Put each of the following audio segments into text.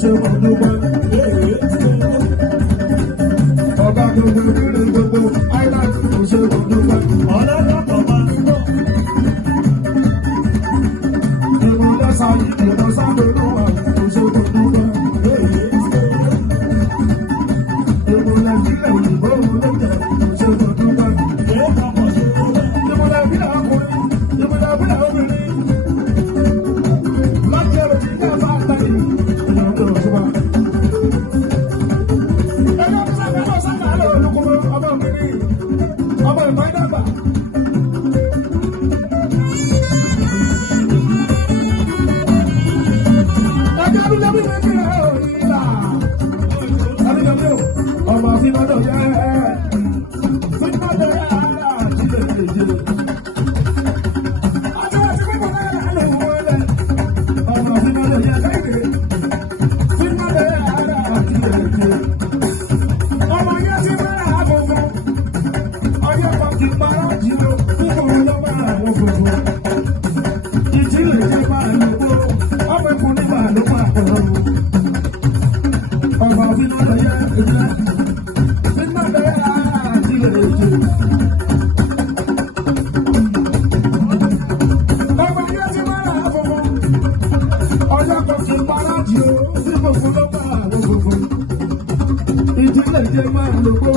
ṣe wọ́n dúpẹ́. Ọba gbogbo ìlú gbogbo island kò ṣe wọ́n dúpẹ́. Ọlọ́dọ̀kọ̀ máa ń bọ̀. Ìmúlẹ̀ sáyé ìmọ̀ sábẹ́ lọ́wọ́ kò ṣe wọ́n dúpẹ́. Ìmúlẹ̀ ìbílẹ̀ òyìnbó olóòjẹ́ kò ṣe wọ́n dúpẹ́. Ìmúlẹ̀ ìbílẹ̀ ọkùnrin, ìmúlẹ̀ ìbílẹ̀ obìnrin. Ìdílé jẹ́ máa ń lògbó,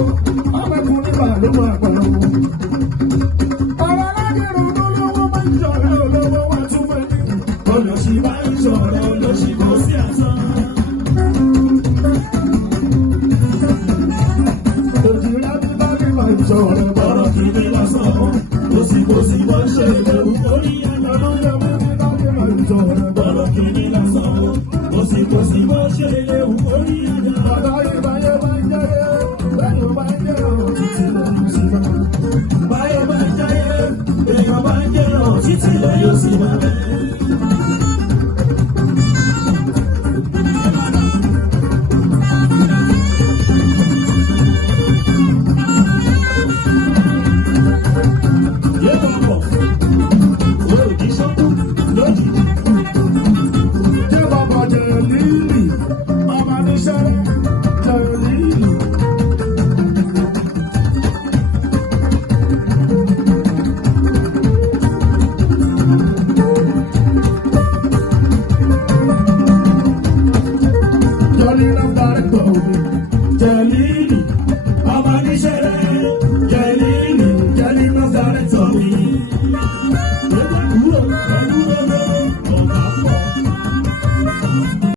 ọmọkùnrin bá ló máa gbà lọ́wọ́. Ọ̀rọ̀ alágẹ̀rù olówó máa ń jọ̀rọ̀ olówó wá tún fẹ́ ní. Olóṣì máa ń jọ̀rọ̀ olóṣì kò sí àsán. Òjìlá bí bá ní máa ń jọ̀rọ̀ bọ̀rọ̀ kì í lásán. Kòsìkòsì bó ṣe léwu orí ẹ̀yọ́ ló yẹ mí ní bá ní máa ń jọ̀rọ̀ bọ̀rọ̀ kì í lásán. Kòsìkòsì bó ṣe léwu orí ẹ̀yọ́.